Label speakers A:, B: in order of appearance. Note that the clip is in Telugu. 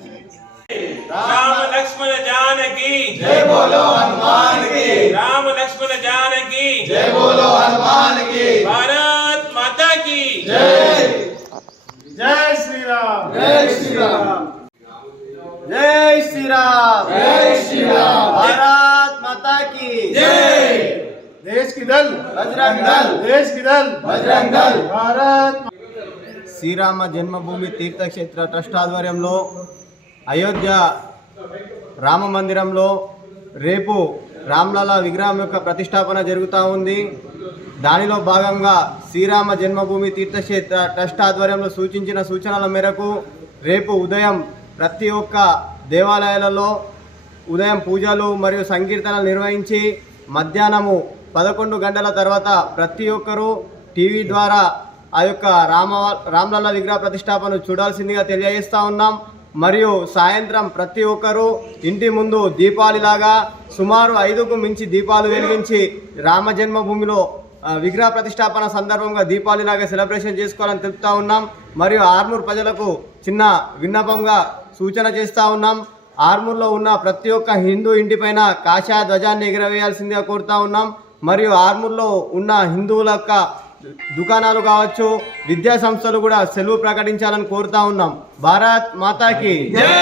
A: राम लक्ष्मण जानकी
B: जय बोलो हनुमान की।
A: राम लक्ष्मण जानकी
B: जय बोलो हनुमान की।
A: भारत माता की
B: जय।
C: जय श्री राम।
B: जय श्री राम।
C: जय श्री राम।
B: जय श्री राम।
C: भारत माता की
B: जय।
C: देश की दल
B: बजरंग दल।
C: देश की दल
B: बजरंग दल।
C: भारत శ్రీరామ జన్మభూమి తీర్థక్షేత్ర ట్రస్ట్ ఆధ్వర్యంలో అయోధ్య రామ మందిరంలో రేపు రామ్లలా విగ్రహం యొక్క ప్రతిష్టాపన జరుగుతూ ఉంది. దానిలో భాగంగా శ్రీరామ జన్మభూమి తీర్థక్షేత్ర ట్రస్ట్ ఆధ్వర్యంలో సూచించిన సూచనల మేరకు రేపు ఉదయం ప్రతి ఒక్క దేవాలయాలలో ఉదయం పూజలు మరియు సంకీర్తనలు నిర్వహించి మధ్యాహ్నము 11 గంటల తర్వాత ప్రతి ఒక్కరూ టీవీ ద్వారా ఆ యొక్క రామ్లలా విగ్రహ ప్రతిష్టాపన చూడాల్సిందిగా తెలియజేస్తూ ఉన్నాం. మరియు సాయంత్రం ప్రతి ఒక్కరూ ఇంటి ముందు దీపావళిలాగా సుమారు 5కు మించి దీపాలు వెలిగించి రామ జన్మభూమిలో విగ్రహ ప్రతిష్టాపన సందర్భంగా దీపావళిలాగా సెలబ్రేషన్ చేసుకోవాలని తెలుపుతూ ఉన్నాం. మరియు ఆర్మూర్ ప్రజలకు చిన్న విన్నపంగా సూచన చేస్తూ ఉన్నాం. ఆర్మూర్లో ఉన్న ప్రతి ఒక్క హిందూ ఇంటిపైన కాషాయ ధ్వజాన్ని ఎగరవేయాల్సిందిగా కోరుతూ ఉన్నాం. మరియు ఆర్మూర్లో ఉన్న హిందువుల యొక్క దుకాణాలు కావచ్చు, విద్యా సంస్థలు కూడా సెలవు ప్రకటించాలని కోరుతా ఉన్నాం. భారత్ మాతాకి.